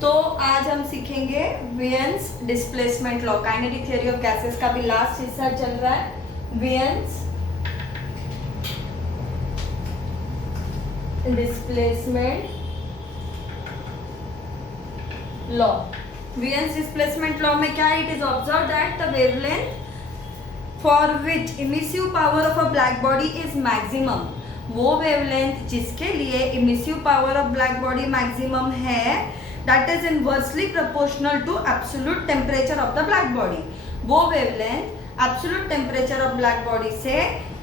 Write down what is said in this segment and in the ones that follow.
तो आज हम सीखेंगे Wien's displacement law. Kinetic theory of gases का भी लास्ट हिस्सा चल रहा है। Wien's displacement law. Wien's displacement law में क्या है? It is observe that the wavelength for which emissive power of a black body is maximum, वो वेवलेंथ जिसके लिए emissive power of black body maximum है, that is inversely proportional to absolute temperature of the black body. वो wavelength absolute temperature of black body से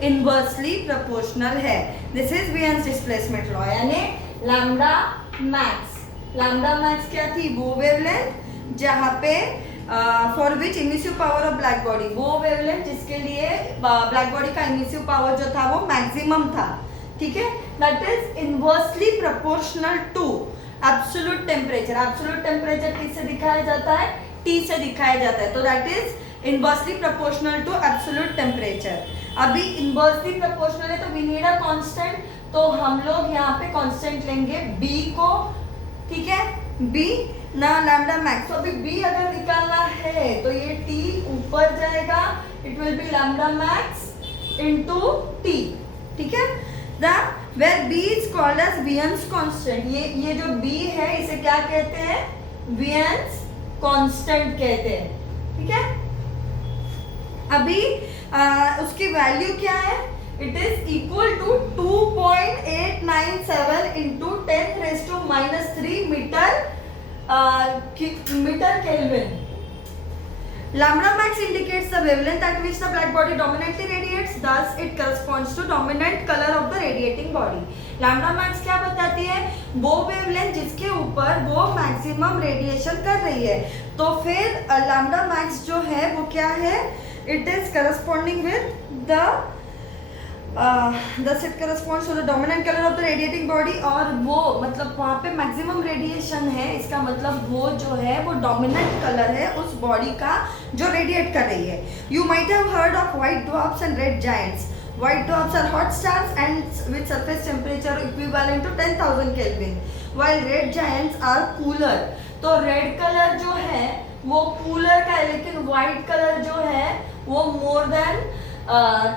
inversely proportional है। This is Wien's displacement law, यानी lambda max. Lambda max क्या थी? वो wavelength जहाँ पे for which emissive power of black body, वो वेवलेंथ जिसके लिए ब्लैक बॉडी का इमिसिव पावर जो था वो मैक्सिमम था, ठीक है, that is inversely proportional to absolute temperature. Absolute temperature किससे दिखाया जाता है? T से दिखाया जाता है, तो that is inversely proportional to absolute temperature. अभी इनवर्सली प्रोपोर्शनल है तो वी नीड अ कांस्टेंट, तो हम लोग यहाँ पे कांस्टेंट लेंगे B को, ठीक है, B ना लैम्डा मैक्स। तो अभी B अगर निकालना है तो ये T ऊपर जाएगा, it will be lambda max into T, ठीक है। The where B is called as Wien's constant, ये जो B है इसे क्या कहते हैं? वियन्स कांस्टेंट कहते हैं, ठीक है। अभी उसकी वैल्यू क्या है? It is equal to 2.897 into 10⁻³ metre kelvin. Lambda max indicates the wavelength at which the black body dominantly radiates, thus it corresponds to dominant color of the radiating body. Lambda max क्या बताती है? वो wavelength जिसके ऊपर वो maximum radiation कर रही है। तो फिर lambda max जो है वो क्या है? It is corresponding with the thus it corresponds to the dominant color of the radiating body। और वो मतलब वहाँ पे मैक्सिमम रेडिएशन है, इसका मतलब वो जो है वो डोमिनेंट कलर है उस बॉडी का जो रेडिएट कर रही है। You might have heard of white dwarfs and red giants. White dwarfs are hot stars and with surface temperature equivalent to 10,000 Kelvin, while red giants are cooler। तो red colour जो है वो cooler का है, लेकिन व्हाइट कलर जो है वो मोर देन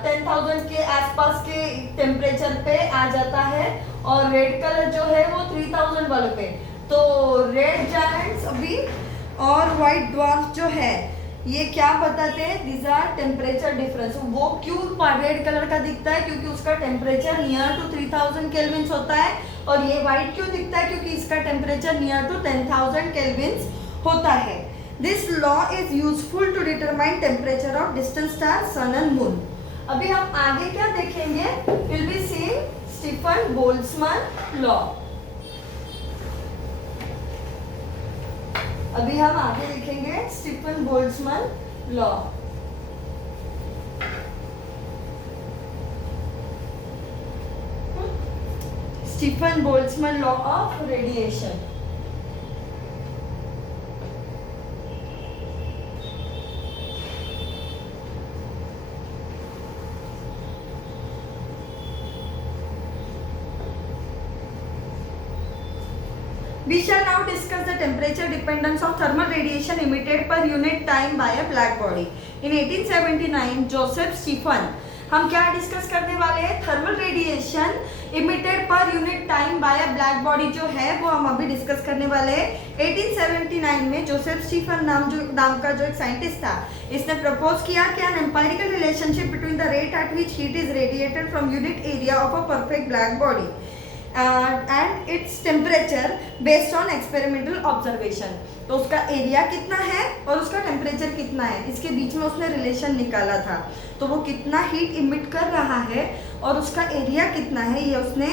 10,000 के आसपास के टेम्परेचर पे आ जाता है, और रेड कलर जो है वो 3,000 वालों पे। तो रेड जायंट्स अभी और व्हाइट ड्वार्फ जो है ये क्या बताते हैं? This are temperature difference. वो क्यों रेड कलर का दिखता है? क्योंकि उसका टेम्परेचर नियर टू 3,000 केल्विन्स होता है। और ये व्हाइट क्यों दिखता है? क्योंकि इसका टेम्परेचर नियर टू 10,000 केल्विन्स होता है। This law is useful to determine temperature of distant stars, sun and moon। अभी हम आगे क्या देखेंगे? We'll be seeing Stefan Boltzmann law. अभी हम आगे लिखेंगे Stefan Boltzmann law. Stefan Boltzmann law of radiation. We shall now discuss the temperature dependence of thermal radiation emitted per unit time by a black body। In 1879 Joseph Stefan, हम क्या discuss करने वाले हैं? Thermal radiation emitted per unit time by a black body जो है वो हम अभी डिस्कस करने वाले हैं। 1879 में जोसेफ स्टीफन नाम का जो एक साइंटिस्ट था, इसने प्रपोज किया कि an empirical relationship between the rate at which heat is radiated from unit area of a perfect black body and its temperature based on experimental observation। तो उसका एरिया कितना है और उसका टेम्परेचर कितना है, इसके बीच में उसने रिलेशन निकाला था। तो वो कितना हीट इमिट कर रहा है और उसका एरिया कितना है ये उसने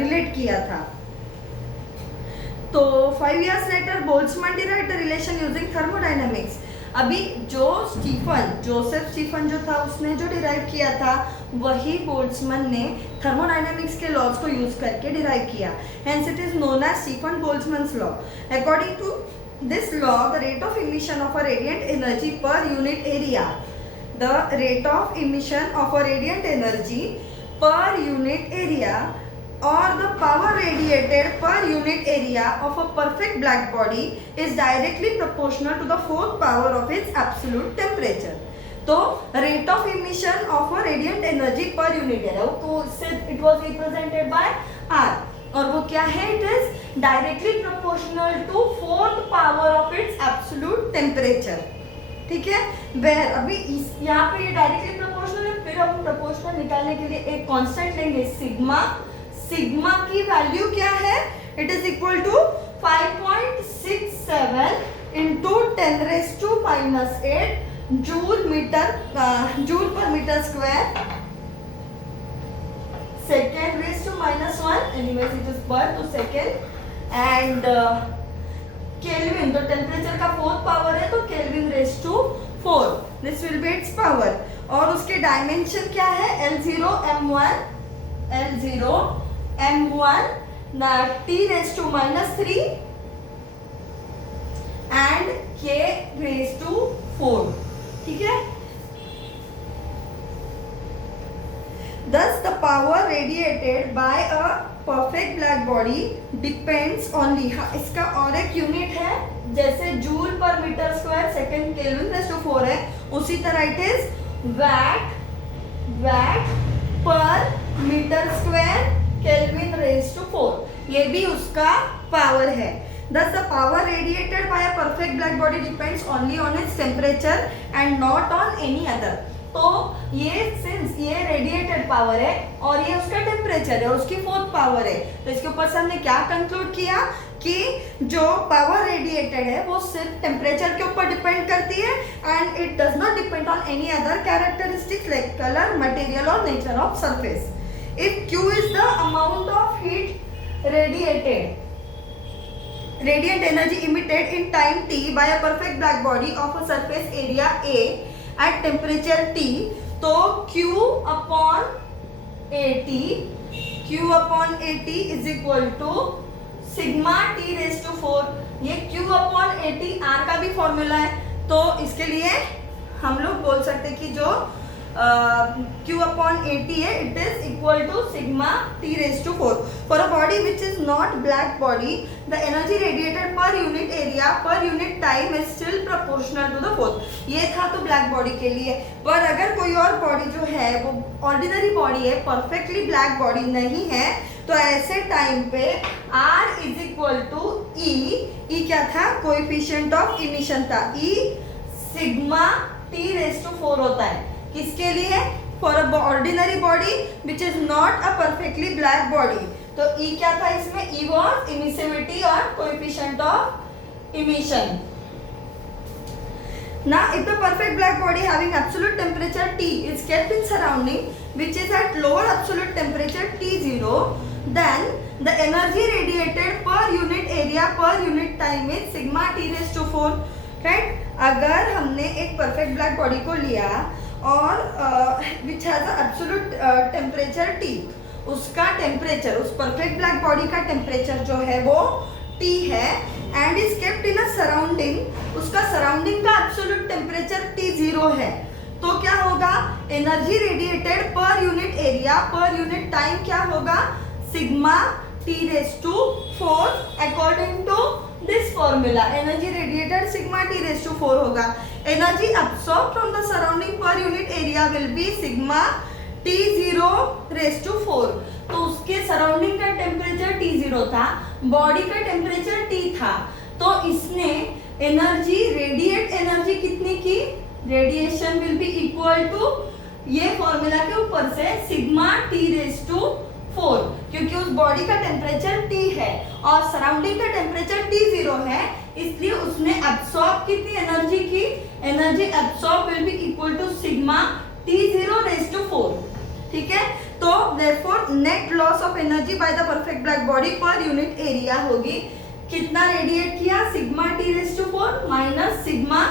रिलेट किया था। तो 5 years later Boltzmann derived the relation using thermodynamics। अभी जो जोसेफ स्टीफन जो था उसने जो डिराइव किया था वही बोल्ट्जमैन ने थर्मोडायनामिक्स के लॉज को यूज करके डिराइव किया। Hence it is known as Stefan Boltzmann's law. According to this law the rate of emission of a radiant energy per unit area, the rate of emission of a radiant energy per unit area or the power radiated per unit area of a perfect black body is directly proportional to the fourth power of its absolute temperature. तो rate of emission of a radiant energy per unit area, तो it was represented by R, और वो क्या है? It is directly proportional to fourth power of its absolute temperature. ठीक है, where अभी यहाँ पे ये डायरेक्टली प्रोपोर्शनल है, फिर हम प्रोपोर्शनल निकालने के लिए एक कांस्टेंट लेंगे सिग्मा. सिग्मा की वैल्यू क्या है? It is equal to 5.67 into 10⁻⁻8 joule per metre square second raise to -1, anyways it is per तो सेकेंड, एंड केल्विन, तो टेम्परेचर का फोर्थ पावर है तो kelvin raise to 4, this will be its power. और उसके dimension क्या है? L0 M1 T raise to -3 and K raise to 4. ठीक है, thus the power radiated by a perfect black body depends only, हाँ इसका और एक यूनिट है, जैसे joule per metre square second kelvin raise to 4 है, उसी तरह it is watt per metre square kelvin raise to 4, ये भी उसका पावर है. Thus the power radiated by a perfect black body depends only on its temperature and not on any other. तो ये since ये रेडिएटेड पावर है और ये उसका टेम्परेचर है और उसकी फोर्थ पावर है, तो इसके ऊपर से हमने क्या कंक्लूड किया कि जो पावर रेडिएटेड है वो सिर्फ टेम्परेचर के ऊपर डिपेंड करती है and it does not depend on any other characteristics like colour, material और nature of surface. If Q is the amount of heat radiant energy emitted in time t by a perfect black body of a surface area A at temperature T, तो Q upon AT is equal to sigma T raised to 4. ये Q upon AT R का भी formula है, तो इसके लिए हम लोग बोल सकते हैं कि जो Q upon AT है, it is equal to sigma T raised to 4. For a body which is not black body, the energy radiated per unit area per unit time is still proportional to the fourth. ये था तो black body के लिए, पर अगर कोई और body जो है वो ऑर्डिनरी बॉडी है, परफेक्टली ब्लैक बॉडी नहीं है, तो ऐसे टाइम पे R is equal to E क्या था? कोएफिशिएंट ऑफ इमिशन था, E sigma T raised to 4 होता है. किसके लिए? For a ordinary body which is not a perfectly black body. तो E क्या था इसमें? E वॉज इमिसिविटी और coefficient of emission. Now if the perfect black body having absolute temperature T is kept in surrounding which is at lower absolute temperature T0, then the energy radiated per unit area per unit time is sigma T raised to 4. Right, अगर हमने एक perfect black body को लिया और which has a absolute temperature T, उसका temperature, उस perfect black body का temperature जो है वो T है and is kept in a surrounding, उसका सराउंडिंग का एब्सोल्यूट टेम्परेचर T0 है, तो क्या होगा? एनर्जी रेडिएटेड पर unit area per unit time क्या होगा? Sigma T raised to 4 according to this formula. Energy radiated sigma T raised to 4 होगा. Energy absorbed from the surrounding per unit area will be sigma T0 raised to 4. तो उसके surrounding का temperature T0 था, body का temperature T था, तो इसने energy, radiate energy कितनी की? Radiation will be equal to ये फॉर्मूला के ऊपर से सिग्मा T रेज टू 4, क्योंकि उस बॉडी का टेम्परेचर T है और सराउंडिंग का टेम्परेचर T0 है, इसलिए उसने एब्सॉर्ब कितनी एनर्जी की? Energy absorb will be equal to sigma T0 raise to 4. ठीक है, तो therefore net loss of energy by the perfect black body per unit area होगी, कितना रेडिएट किया? Sigma T raise to 4 minus sigma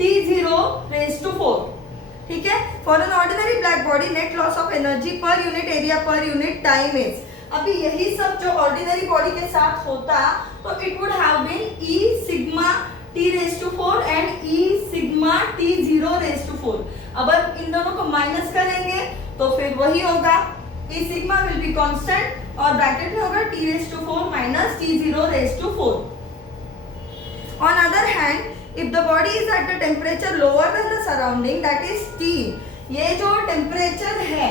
T0 raise to 4. ठीक है, for an ordinary black body net loss of energy per unit area per unit time is, अभी यही सब जो ordinary body के साथ होता तो it would have been E sigma T raise to 4 and E sigma T0 raise to 4. अब इन दोनों को माइनस करेंगे तो फिर वही होगा ई सिग्मा विल बी कांस्टेंट और ब्रैकेट में होगा T⁴ minus T⁴. On other hand, if the body is at a temperature lower than the surrounding, that is T, ये जो टेम्परेचर है,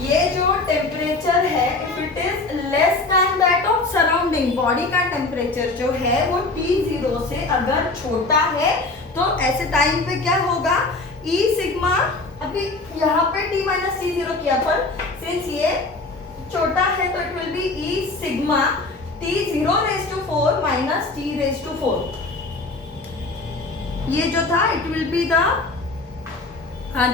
ये जो टेम्परेचर है, if it is less than that of surrounding, body का temperature जो है वो T0 से अगर छोटा है तो ऐसे टाइम पे क्या होगा, ई सिग्मा, अभी यहाँ पे T माइनस T0 किया, पर सिंस ये छोटा है तो it will be E sigma T⁴ minus T⁴. ये जो था it will be the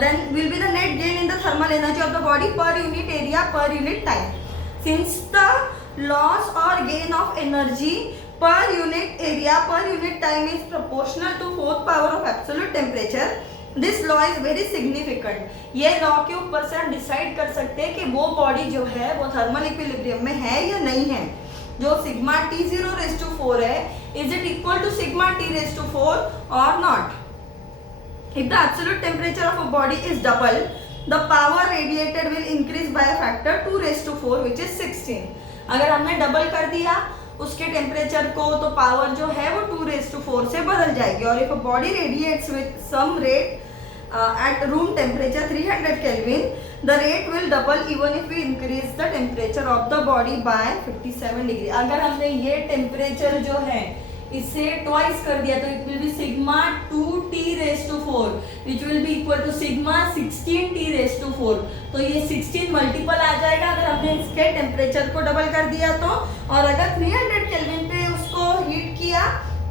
then will be the net gain in the thermal energy of the body per unit area per unit time. Since the loss or gain of energy per unit area per unit time is proportional to 4th power of absolute temperature, this law is very significant. ये law के ऊपर से हम decide कर सकते हैं कि वो बॉडी जो है वो थर्मल इक्विलिब्रियम में है या नहीं है. जो सिग्मा T⁴ है, is it equal to sigma T⁴ or not? If the absolute temperature of a body is double, the power radiated will increase by a factor 2⁴, which is 16. अगर हमने double कर दिया उसके टेम्परेचर को तो power जो है वो 2⁴ से बदल जाएगी. और if a body radiates with some rate at room temperature 300 Kelvin, the rate will double even if we increase the temperature of the body by 57 degree. अगर हमने ये टेम्परेचर जो है इसे ट्वाइस कर दिया तो it will be sigma 2T⁴, which will be equal to sigma 16T⁴. तो ये 16 मल्टीपल आ जाएगा अगर हमने इसके टेम्परेचर को डबल कर दिया तो. और अगर 300 केल्विन पे उसको हीट किया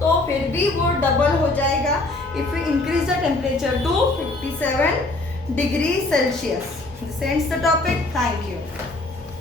तो फिर भी वो डबल हो जाएगा if we increase the temperature to 57 degree Celsius. This ends the topic. Thank you.